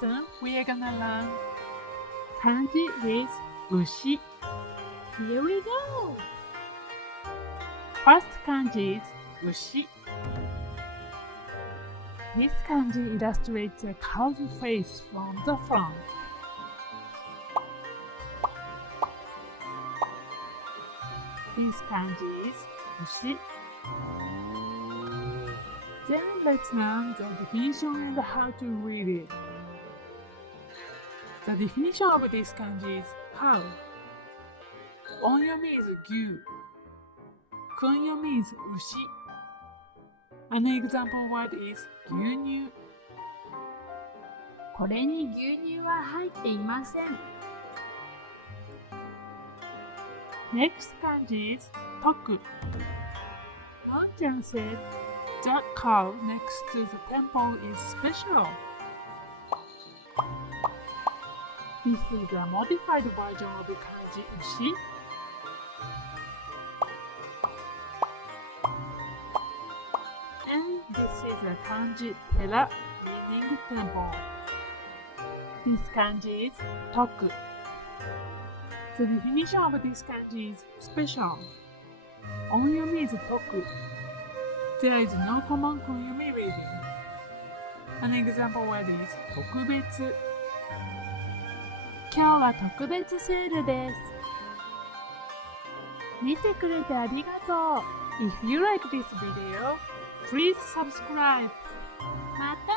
lesson, we are gonna learn kanji with ushi. Here we go! First kanji is ushi. This kanji illustrates a cow's face from the front. This kanji is ushi. Then let's learn the definition and how to read it. The definition of this kanji is cow. Onyomi is gyu. Kunyomi is ushi. An example word is 牛乳。これに牛乳は入っていません。Next kanji is 徳。An-chan said that cow next to the temple is special. This is a modified version of the kanji ushi. And this is a kanji tera, meaning temple. This kanji is toku. The definition of this kanji is special. Onyomi is toku. There is no common kunyomi reading. An example word is 特別。今日は特別セールです。見てくれてありがとう。If you like this video, please subscribe. また